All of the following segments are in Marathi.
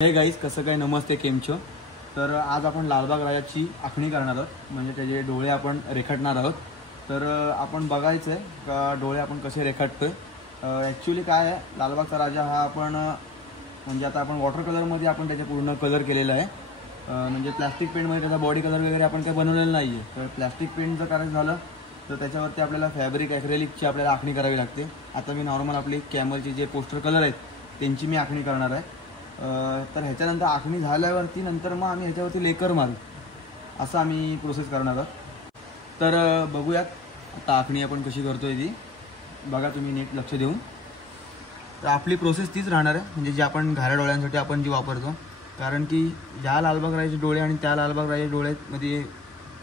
हे गाईज कसं काय नमस्ते केमचो। तर आज आपण लालबाग राजाची आखणी करणार आहोत, म्हणजे त्याचे डोळे आपण रेखाटणार आहोत। तर आपण बघायचं आहे का डोळे आपण कसे रेखाटतोय। ॲक्च्युली काय आहे, लालबागचा राजा हा आपण म्हणजे आता आपण वॉटर कलरमध्ये आपण त्याचे पूर्ण कलर केलेला आहे। म्हणजे प्लास्टिक पेंटमध्ये त्याचा बॉडी कलर वगैरे आपण काही बनवलेलं नाही आहे। तर प्लास्टिक पेंट जर करायचं झालं तर त्याच्यावरती आपल्याला फॅब्रिक ॲक्रेलिकची आपल्याला आखणी करावी लागते। आता मी नॉर्मल आपली कॅमलचे जे पोस्टर कलर आहेत त्यांची मी आखणी करणार आहे। तर ह्याच्यानंतर आखणी झाल्यावरती नंतर मग आम्ही ह्याच्यावरती लेकर मारू, असं आम्ही प्रोसेस करणार आहोत। तर बघूयात आता आखणी आपण कशी करतोय ती बघा तुम्ही नीट लक्ष देऊन। तर आपली प्रोसेस तीच राहणार आहे, म्हणजे जे आपण घाऱ्या डोळ्यांसाठी आपण जी वापरतो, कारण की ज्या लालबाग राजाचे डोळे आणि त्या लालबाग राजाच्या डोळ्यामध्ये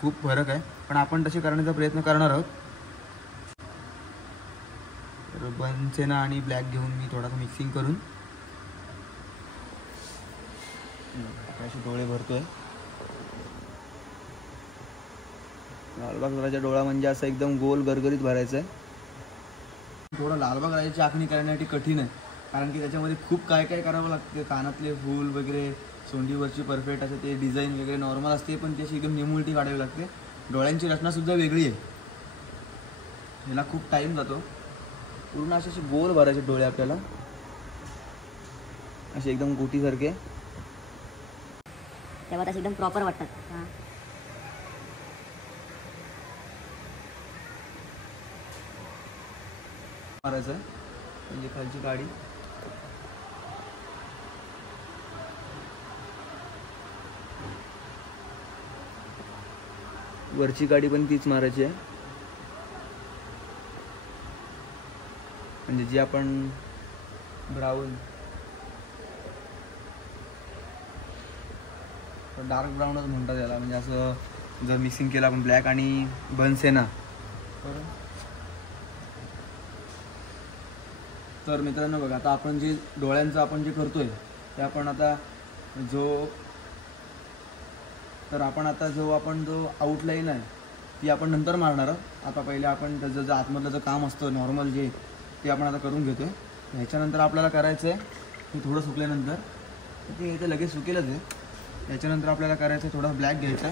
खूप फरक आहे, पण आपण तसे करण्याचा प्रयत्न करणार आहोत। तर बनसेना आणि ब्लॅक घेऊन मी थोडासा मिक्सिंग करून असे डोळे भरतोय। लालबाग राजाचा डोळा म्हणजे असं एकदम गोल गरगरीत भरायचं आहे। थोडं लालबाग राजाची आखणी करण्यासाठी कठीण आहे, कारण की त्याच्यामध्ये खूप काय काय करावं लागते। कानातले फूल वगैरे, सोंडीवरची परफेक्ट असं ते डिझाईन वगैरे नॉर्मल असते, पण त्याची एकदम निमुळती काढावी लागते। डोळ्यांची रचनासुद्धा वेगळी आहे, ह्याला खूप टाईम जातो। पूर्ण असे गोल भरायचे डोळे आपल्याला, असे एकदम गोटीसारखे, तेव्हा तसे एकदम प्रॉपर वाटतात। मारायचं म्हणजे खालची काडी वरची काडी पण तीच मारायची आहे, म्हणजे जी आपण ब्राऊन डार्क ब्राऊनच म्हणतात त्याला, म्हणजे असं जर मिक्सिंग केलं आपण ब्लॅक आणि बनसेना। तर मित्रांनो बघा, आता आपण जे डोळ्यांचं आपण जे करतोय ते आपण आता जो आउटलाईन आहे ती आपण नंतर मारणार आहोत। आता पहिले आपण त्याचं जे आतमधलं जे काम असतं नॉर्मल जे ते आपण आता करून घेतोय। ह्याच्यानंतर आपल्याला करायचं आहे ते थोडं सुकल्यानंतर, ते इथे लगेच सुकेलच आहे। याच्यानंतर आपल्याला करायचं थोडा ब्लॅक घ्यायचा,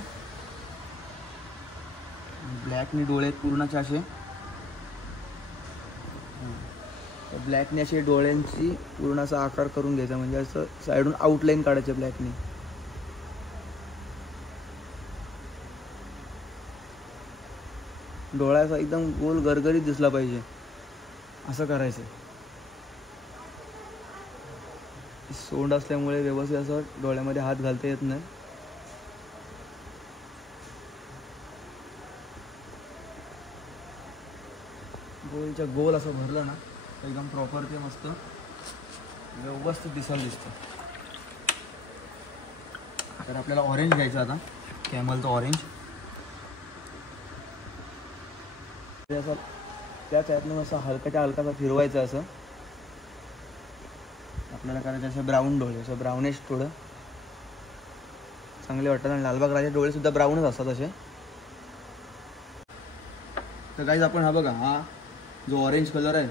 ब्लॅकने डोळे पूर्णचे असे, ब्लॅकने असे डोळ्यांची पूर्ण असा आकार करून घ्यायचा, म्हणजे असं साईडून आउटलाईन काढायचं ब्लॅकने। डोळ्याचा एकदम गोल गरगरीत दिसला पाहिजे, असं करायचं। सोंड असल्यामुळे व्यवस्थित असं डोळ्यामध्ये हात घालता येत नाही। गोलच्या गोल असं भरलं ना एकदम प्रॉपर ते मस्त व्यवस्थित दिसतं। तर आपल्याला ऑरेंज घ्यायचं आता, कॅमलचं ऑरेंज, असं त्याच ह्यातनं असं हलकासा फिरवायचं। असं आपल्याला करायचं असं ब्राऊन डोळे, असं ब्राउनिश थोडं चांगले वाटतात, आणि लालबाग राजाचे डोळे सुद्धा ब्राऊनच असतात असे। तर गाईज आपण हा बघा, हा जो ऑरेंज कलर आहे,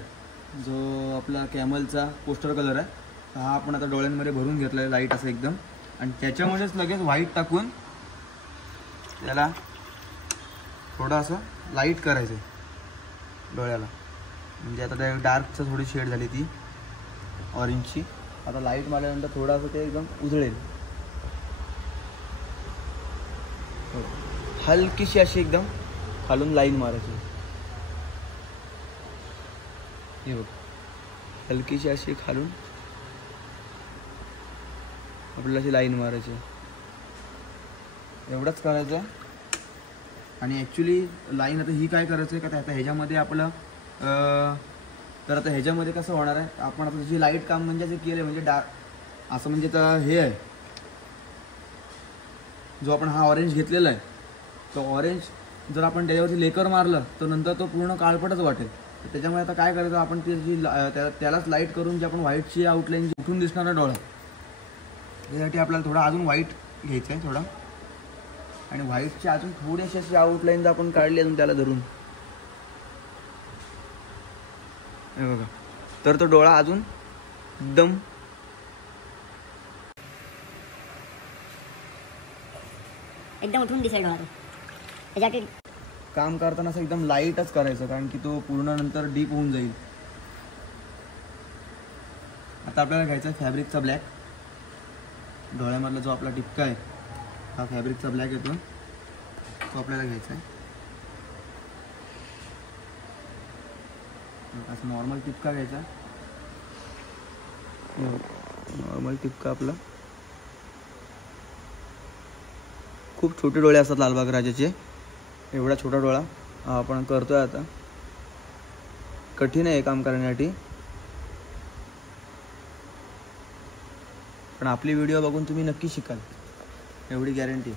जो आपला कॅमलचा पोस्टर कलर आहे, हा आपण आता डोळ्यांमध्ये भरून घेतला आहे लाईट असं एकदम, आणि त्याच्यामुळेच लगेच व्हाईट टाकून त्याला थोडं असं लाईट करायचं डोळ्याला, म्हणजे आता त्या डार्कचं थोडी शेड झाली ती ऑरेंजची, आता लाईट मारल्यानंतर थोडं असं ते एकदम उजळेल। हलकीशी अशी एकदम खालून लाईन मारायची, हे बघ, हलकीशी अशी खालून आपल्याला अशी लाईन मारायची, एवढंच करायचं। आणि ॲक्च्युली लाईन आता ही काय करायचं आहे का, आता ह्याच्यामध्ये आपलं तर आता ह्याच्यामध्ये कसं होणार आहे, आपण आता जी लाईट काम म्हणजे जे केलं म्हणजे डार्क असं, म्हणजे तर हे आहे जो आपण हा ऑरेंज घेतलेला आहे, तो ऑरेंज जर आपण त्याच्यावरती लेकर मारलं तर नंतर तो पूर्ण काळपटच वाटेल। त्याच्यामुळे आता काय करायचं, आपण ती जी त्यालाच लाईट करून जी आपण व्हाईटची आउटलाईन जी उठून दिसणार आहे डोळा, त्यासाठी आपल्याला थोडा अजून व्हाईट घ्यायचं आहे थोडा, आणि व्हाईटची अजून थोडीशी अशी आउटलाईन जर आपण काढली अजून त्याला धरून, हे बघा, तर तो डोळा अजून एकदम एकदम उठून दिसेल डोळा तो. त्याच्यासाठी काम करताना असं एकदम लाईटच करायचं, कारण की तो पूर्ण नंतर डीप होऊन जाईल. आता आपल्याला घ्यायचा आहे फॅब्रिकचा ब्लॅक. डोळ्यामधला जो आपला टिपका आहे हा फॅब्रिकचा ब्लॅक येतो, तो आपल्याला घ्यायचा आहे. असं नॉर्मल टिपका घ्यायचा, नॉर्मल टिपका आपला. खूप छोटे डोळे असतात लालबाग राजाचे, एवढा छोटा डोळा आपण करतोय. आता कठीण आहे काम करण्यासाठी, पण आपली व्हिडिओ बघून तुम्ही नक्की शिकाल एवढी गॅरंटी.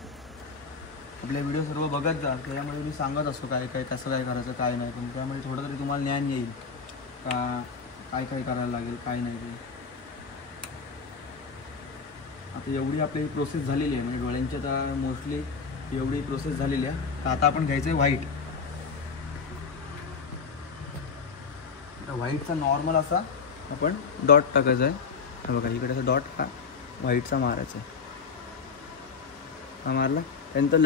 आपले व्हिडिओ सर्व बघत जा, त्याच्यामुळे मी सांगत असतो काय काय कसं काय करायचं काय नाही, पण त्यामुळे थोडं तरी तुम्हाला ज्ञान येईल का काय काय करायला लागेल काय नाही ते. आता एवढी आपली प्रोसेस झालेली आहे, म्हणजे डोळ्यांची आता मोस्टली एवढी प्रोसेस झालेली आहे. तर आता आपण घ्यायचं आहे व्हाईट. व्हाईटचा नॉर्मल असा आपण डॉट टाकायचा आहे. बघा इकडे असा डॉट हा व्हाईटचा मारायचा आहे. हा मारला त्यानंतर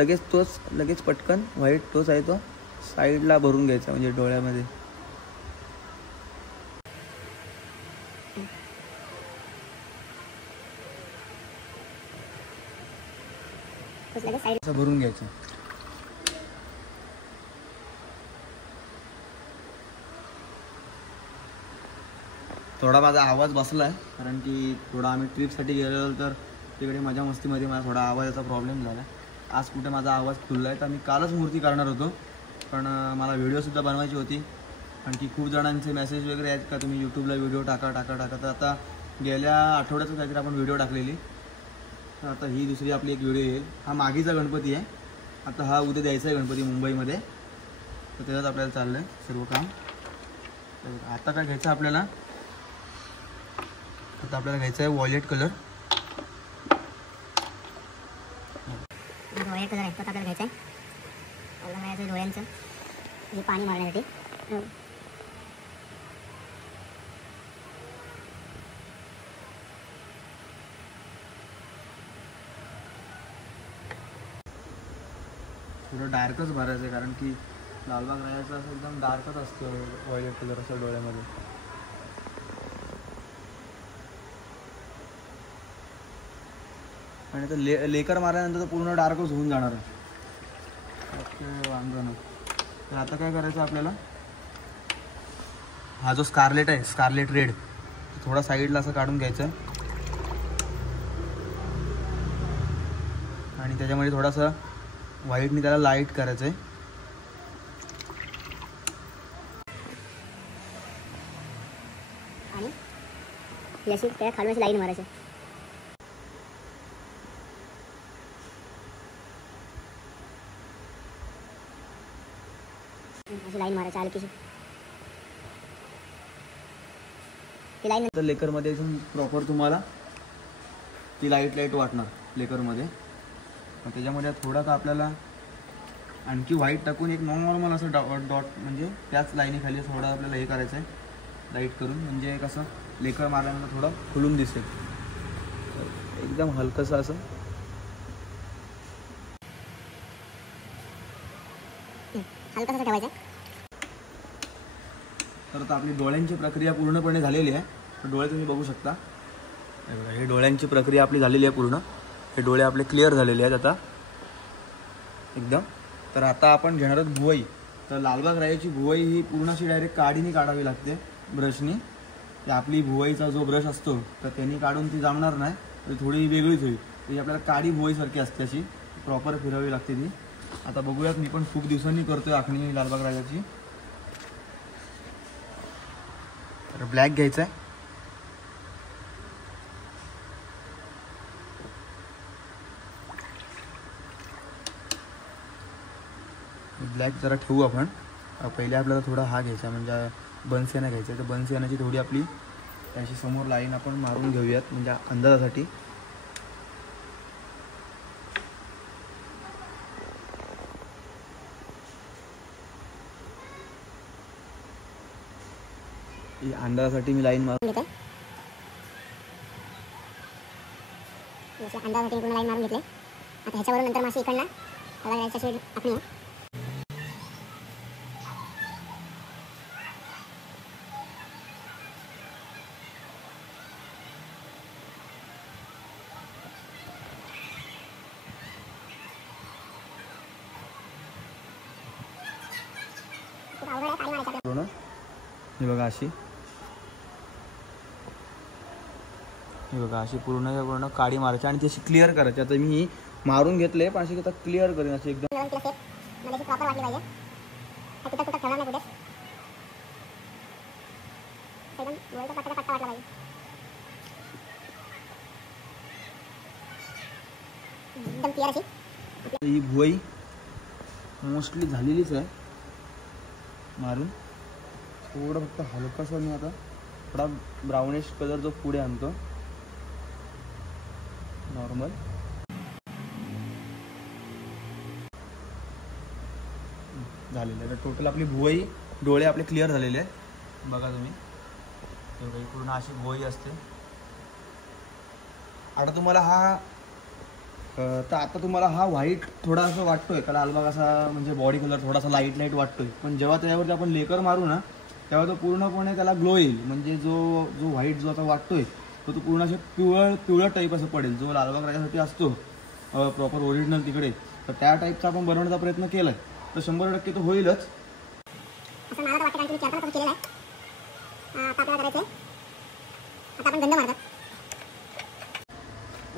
लगेच पटकन व्हाईट तोच आहे तो साईडला भरून घ्यायचा, म्हणजे डोळ्यामध्ये. असं भरून घ्यायचं. थोडा माझा आवाज बसला आहे, कारण की थोडा आम्ही ट्रिपसाठी गेलेलो, तर तिकडे मजा मस्तीमध्ये माझा थोडा आवाजाचा प्रॉब्लेम झाला. आज कुठे माझा आवाज खुलला आहे. तर मी कालच मूर्ती काढणार होतो, पण मला व्हिडिओसुद्धा बनवायची होती. आणखी खूप जणांचे मेसेज वगैरे आहेत का तुम्ही यूट्यूबला व्हिडिओ टाका. तर आता गेल्या आठवड्यातच काहीतरी आपण व्हिडिओ टाकलेली, तर आता ही दुसरी आपली एक व्हिडिओ येईल. हा मागीचा गणपती आहे, आता हा उद्या द्यायचा आहे गणपती मुंबईमध्ये, तर त्याच्यात आपल्याला चाललं आहे सर्व काम. तर आता काय घ्यायचं आपल्याला, आता आपल्याला घ्यायचा आहे व्हायलेट कलर. व्हायलेट कलर आहे तो आपल्याला घ्यायचा आहे. आपल्याला मारायचं डोळ्यांचं हे पाणी मारण्यासाठी. थोडं डार्कच भरायचं आहे, कारण की लालबाग राजाचं असं एकदम डार्कच असतं व्हायलेट कलर असं डोळ्यामध्ये. आणि आता लेकर मारल्यानंतर तर पूर्ण डार्कच होऊन जाणार आहे, वांगं ना. तर आता काय करायचं आपल्याला, हा जो स्कारलेट आहे स्कारलेट रेड थोडा साईडला असं काढून घ्यायचं आहे, आणि त्याच्यामध्ये थोडासा व्हाईटनी त्याला लाईट करायचं आहे. आणि अशी त्या खालून अशी लाईन मारायची. अशी लाईन मारायची आली की ती लाईन तर लेकरमध्ये प्रॉपर तुम्हाला ती लाईट वाटणार लेकरमध्ये. त्याच्यामध्ये थोडा का आपल्याला आणखी व्हाईट टाकून एक नॉर्मल असं डॉट म्हणजे त्याच लाईनीखाली थोडं आपल्याला हे करायचं आहे लाईट करून, म्हणजे कसं लेकर मारल्यानंतर थोडं खुलून दिसेल. एकदम हलकंसं असं. हलकंसं ठेवायचं. तर आता आपली डोळ्यांची प्रक्रिया पूर्णपणे झालेली आहे. डोळे तुम्ही बघू शकता, हे डोळ्यांची प्रक्रिया आपली झालेली आहे पूर्ण. हे डोळे आपले क्लिअर झालेले आहेत आता एकदम. तर आता आपण घेणार आहोत भुवई. तर लालबाग राजाची भुवई ही पूर्ण अशी डायरेक्ट काडीने काढावी लागते ब्रशनी. की आपली भुवईचा जो ब्रश असतो तर त्यांनी काढून ती जमणार नाही, तर थोडी वेगळीच होईल. ती आपल्याला काडी भुवईसारखी असते, अशी प्रॉपर फिरवावी लागते ती. आता बघूयात, मी पण खूप दिवसांनी करतोय आखणी लालबाग राजाची. तर ब्लॅक घ्यायचा आहे. ब्लॅक जरा ठेवू आपण. पहिले आपल्याला थोडा हा घ्यायचा, म्हणजे बनसियाना घ्यायचा. तर बनसियानाची थोडी आपली त्याची समोर लाईन आपण मारून घेऊयात, म्हणजे अंदाजासाठी. अंदाजासाठी मी लाईन मारून घेते. अंदाजासाठी पूर्ण लाईन मारून घेतले. आता ह्याच्यावरून नंतर माशी इकडनं लालबाग राजाची आखणी आहे. ही बघा अशी, ही बघा अशी पूर्ण काडी मारायची आणि ती अशी क्लिअर करायची. आता मी मारून घेतले पण अशी आता क्लिअर करेन अशी एकदम. प्रॉपर वाटली पाहिजे. कुठं कुठं ठेवणार नाही, कुठे एकदम गोलचा पट्टा वाटला पाहिजे. एकदम क्लिअर अशी. ही भुवई मोस्टली झालेलीच आहे मारून. थोडं फक्त हलकासा मी आता थोडा ब्राउनिश कलर जो पुढे आणतो नॉर्मल. झालेलं आहे टोटल. आपली भुवई डोळे आपले क्लिअर झालेले आहेत बघा तुम्ही. पूर्ण अशी भुवई असते. आता तुम्हाला हा व्हाईट थोडा असं वाटतोय का लालबाग असा म्हणजे बॉडी कलर थोडासा लाईट वाटतोय, पण जेव्हा त्याच्यावरती आपण लेकर मारू ना तेव्हा तो पूर्णपणे त्याला ग्लो येईल. म्हणजे जो व्हाईट जो आता वाटतोय तो पूर्ण असं पिवळा टाईप असं पडेल. जो लालबाग राजासाठी असतो प्रॉपर ओरिजिनल तिकडे, तर त्या टाईपचा आपण बनवण्याचा प्रयत्न केलाय तर 100% तो होईलच. असं मला वाटतं की केलेलं आहे. आता आपल्याला करायचं आता आपण गंध मारतात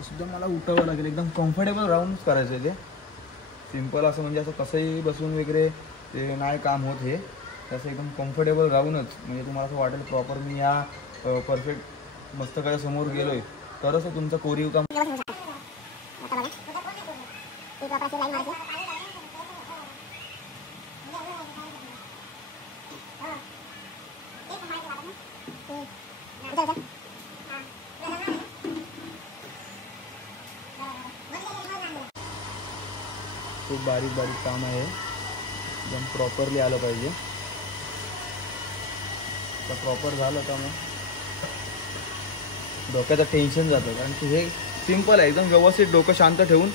सुद्धा मला उठावं लागेल. एकदम कम्फर्टेबल राहूनच करायचं आहे ते. सिम्पल असं म्हणजे असं कसंही बसून वगैरे ते नाही काम होत. हे तसं एकदम कम्फर्टेबल राहूनच म्हणजे तुम्हाला असं वाटेल प्रॉपर मी या परफेक्ट मस्तकाच्या समोर गेलोय तरच तुमचं कोरीव काम. खूप बारीक काम आहे. एकदम प्रॉपरली आलं पाहिजे. तर प्रॉपर झालं तर मग डोक्याचं टेन्शन जातं. कारण की हे सिम्पल आहे एकदम व्यवस्थित डोकं शांत ठेवून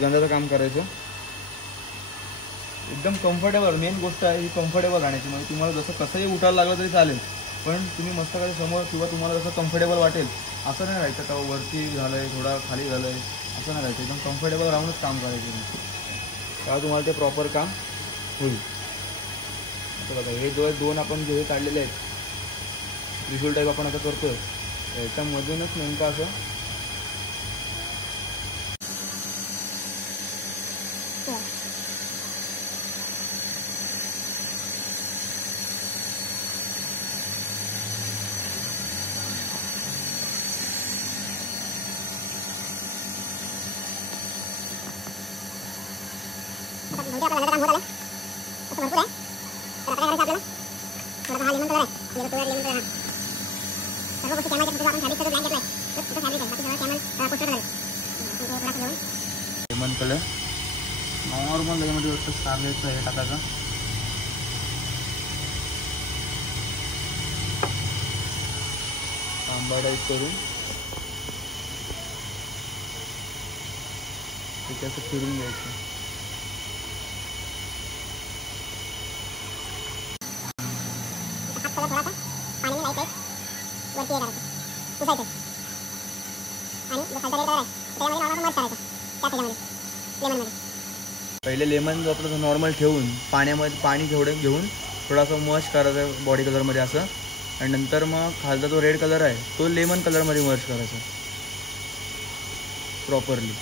गंधाचं काम करायचं. एकदम कम्फर्टेबल. मेन गोष्ट आहे ही कम्फर्टेबल राहण्याची. म्हणजे तुम्हाला जसं कसंही उठायला लागलं तरी चालेल, पण तुम्ही मस्तकाच्या समोर किंवा तुम्हाला जसं कम्फर्टेबल वाटेल असं नाही राहायचं का वरती झालंय थोडा खाली झालंय असं नाही राहायचं. एकदम कम्फर्टेबल राहूनच काम करायचं. तेव्हा तुम्हाला ते प्रॉपर काम होईल. असं बघा हे दोन आपण जे काढलेले आहेत त्रिशूल टाईप आपण आता करतोय याच्यामधूनच नेमकं असं लेमन कलर नॉर्मल त्याच्यामध्ये फक्त स्कारलेटचं हे टाकायचं. आंबा टाईप करून ते असं फिरून घ्यायचं. पहिले लेमन आपलं नॉर्मल ठेवून पाण्यामध्ये पाणी घेऊन थोडासा मर्ज करायचं बॉडी कलरमध्ये असं, आणि नंतर मग खालचा जो रेड कलर आहे तो लेमन कलरमध्ये मर्ज करायचा प्रॉपरली.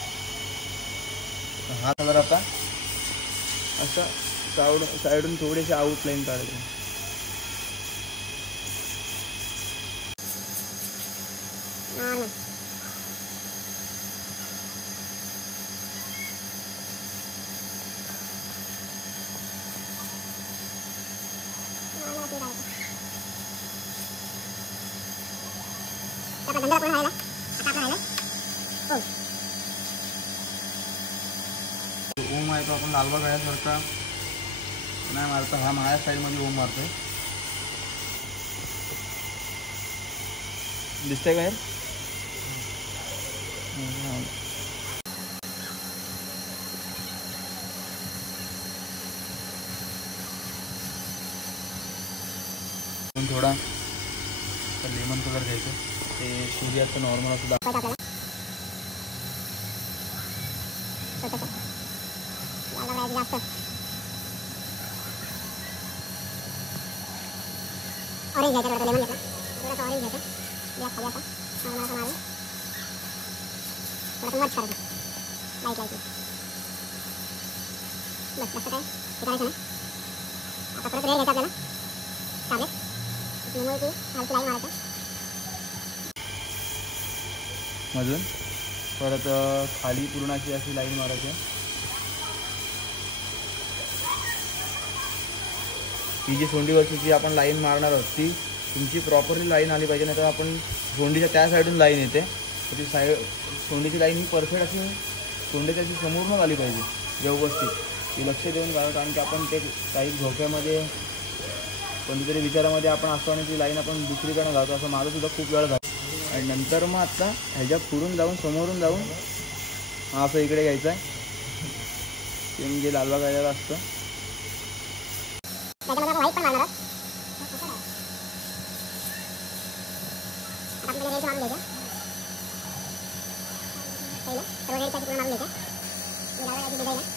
हा कलर आता असं साईडून थोडेसे आउटलाईन काढायचे. ओम आहे तो आपण लालबाग राजासारखा नाही मारतो. हा माझ्या स्टाईलमध्ये ओम मारतोय. दिसतंय काय? थोडा लेमन कलर घ्यायचं, ते सूर्याचं नॉर्मल असं दाखवायचं आपल्याला. ऑरेंज घ्यायचं, लेमन घेतला, थोडासा ऑरेंज घ्यायचा, खाली असा नॉर्मल असा मारून थोडंसं मर्ज करायचं लाईट लाईट. बस जास्त काय हे करायचं नाही. आता परत रेड घ्यायचा आपल्याला टॅब्लेट, निमोची हलकी लाईन मारायचं मधून, परत खाली पूर्ण अशी लाईन मारायची. ही जी सोंडीवरची जी आपण लाईन मारणार आहोत ती तुमची प्रॉपरली लाईन आली पाहिजे, नाही तर आपण सोंडीच्या त्या साईडून लाईन येते, तर ती सोंडीची लाईन ही परफेक्ट अशी सोंडीच्या अशी समोरूनच आली पाहिजे व्यवस्थित. ती लक्ष देऊन घालतो, कारण की आपण ते काही धोक्यामध्ये कोणत्यातरी विचारामध्ये आपण असतो आणि ती लाईन आपण दुसरीकडे घालतो. असं माझं सुद्धा खूप वेळ झालं. आणि नंतर मग आता ह्याच्या पुढून जाऊन समोरून जाऊन असं इकडे घ्यायचं आहे, ते म्हणजे लालबाग राजाला असतं. त्याच्यामध्ये आपण व्हाईट पण मारणार आहोत. आपण पहिले रेड मारून घ्यायचं, पहिलं सर्व रेडच्या पूर्ण मारून घ्यायचं. मी लालबागाची डिझाईन आहे.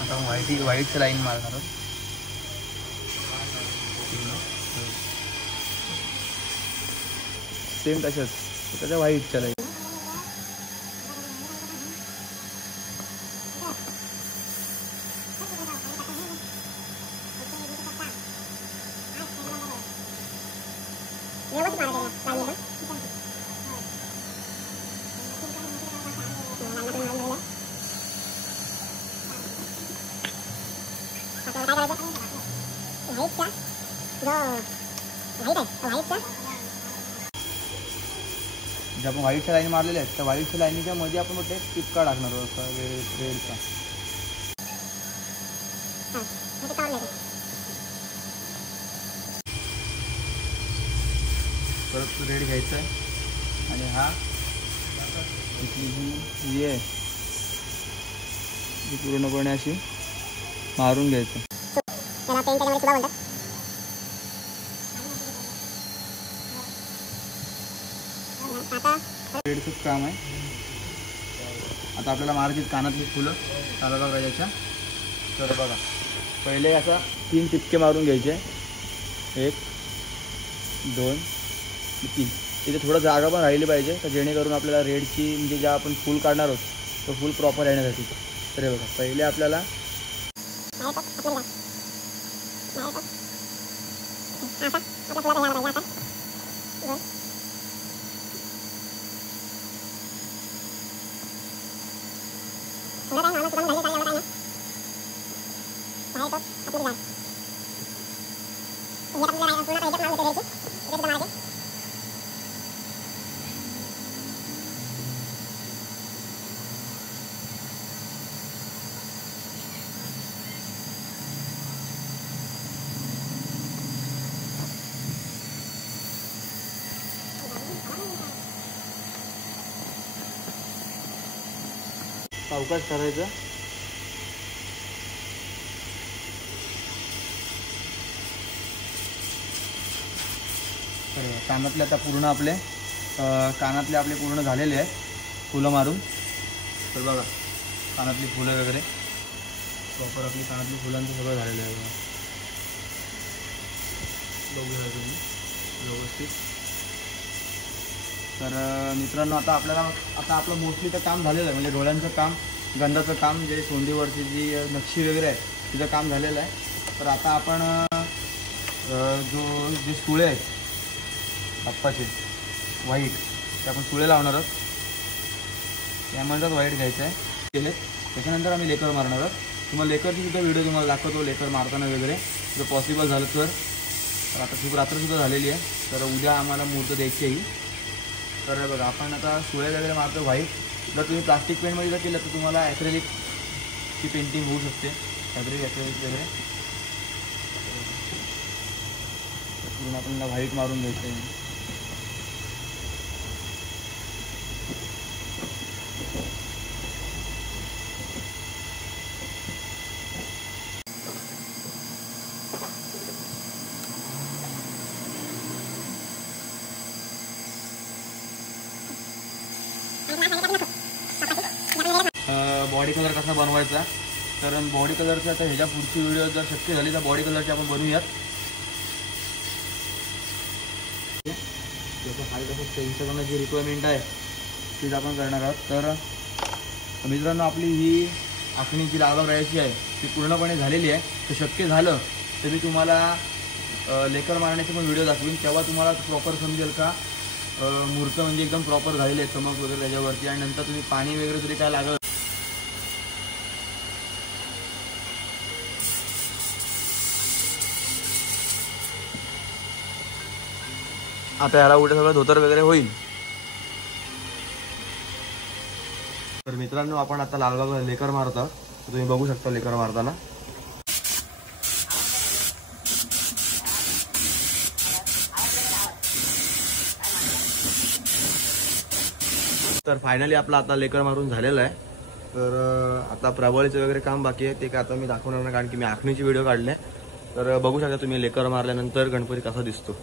आता व्हाईटचं लाईन मारणार आहोत. सेम तशाच त्याच्या व्हाईटच्या लाईन. जे आपण व्हाईटच्या लाईन मारलेल्या आहेत त्या व्हाईटच्या लाईनीच्या मध्ये आपण मोठे टिपका टाकणार आहोत रेडचा. परत रेड घ्यायचा आहे आणि हा इथली जी आहे ती पूर्णपणे अशी मारून घ्यायचं. रेडचंच काम आहे. आता आपल्याला मारायची कानातली फुलं लालबाग राजाच्या. तर बघा पहिले असा 3 टिपके मारून घ्यायचे, 1 2 3. तिथे थोडं जागा पण राहिली पाहिजे, तर जेणेकरून आपल्याला रेडची म्हणजे ज्या आपण फुल काढणार आहोत तो फुल प्रॉपर येण्यासाठी. तर हे बघा पहिले आपल्याला सावकाश करायचं. कानातले आता पूर्ण आपले पूर्ण झालेले आहेत फुलं मारून. तर बघा कानातली फुलं वगैरे प्रॉपर आपली कानातली फुलांचं सगळं झालेलं आहे बघूया तुम्ही व्यवस्थित. तर मित्रांनो आता आपलं मोस्टली तर काम झालेलं आहे, म्हणजे डोळ्यांचं काम, गंधाचं काम, जे सोंडीवरची जी नक्षी वगैरे आहे तिचं काम झालेलं आहे. तर आता आपण जे सुळे आहेत बाप्पाचे व्हाईट ते आपण सुळे लावणार आहोत. त्यामध्येच व्हाईट घ्यायचं आहे केले. त्याच्यानंतर आम्ही लेकर मारणार आहोत. तुम्हाला लेकरची सुद्धा व्हिडिओ तुम्हाला दाखवतो लेकर मारताना वगैरे, जर पॉसिबल झालं तर. आता खूप रात्रसुद्धा झालेली आहे, तर उद्या आम्हाला मुहूर्त द्यायची आहे. तर बघा आपण आता सुळे वगैरे मारतो व्हाईट. जर तुम्ही प्लास्टिक पेंटमध्ये जर केलं तर तुम्हाला ॲक्रेलिकची पेंटिंग होऊ शकते. ॲक्रेलिक वगैरे म्हणून आपल्याला व्हाईट मारून घ्यायचं आहे. बॉडी कलर कसा बनवायचा, तर बॉडी कलरचा आता ह्याच्या पुढची व्हिडिओ जर शक्य झाली तर बॉडी कलरची आपण बनवूयात. हाईट असं त्यांच्याकडनं जी रिक्वायरमेंट आहे तीच आपण करणार आहोत. तर मित्रांनो आपली ही आखणी जी लालबाग राहायची आहे ती पूर्णपणे झालेली आहे. तर शक्य झालं तर मी तुम्हाला लेकर मारण्याचे पण व्हिडिओ दाखवीन, तेव्हा तुम्हाला प्रॉपर समजेल का मूर्त म्हणजे एकदम प्रॉपर झालेली आहे चमक वगैरे त्याच्यावरती. आणि नंतर तुम्ही पाणी वगैरे जरी काय लागलं आता याला उठे सगळं धोतर वगैरे होईल. तर मित्रांनो आपण आता लालबागला लेकर मारतो. तुम्ही बघू शकता लेकर मारताना. तर फायनली आपला आता लेकर मारून झालेला आहे. तर आता प्रबळीचं वगैरे काम बाकी आहे, ते काय आता मी दाखवणार नाही कारण की मी आखणीची व्हिडिओ काढले. तर बघू शकता तुम्ही लेकर मारल्यानंतर गणपती कसा दिसतो.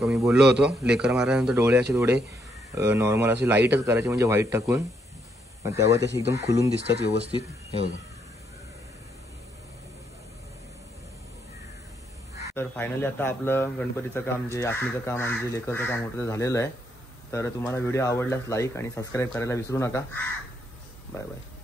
मी बोललो होतो लेकर मारल्यानंतर डोळे असे थोडे नॉर्मल असे लाईटच करायचे, म्हणजे व्हाईट टाकून, आणि तेव्हा ते एकदम खुलून दिसतात व्यवस्थित. हे बघा. तर फायनली आता आपलं गणपतीचं काम, जे आखणीचं काम आणि जे लेकरचं काम होतं ते झालेलं आहे. तर तुम्हाला व्हिडिओ आवडल्यास लाईक आणि सबस्क्राईब करायला विसरू नका. Bye bye.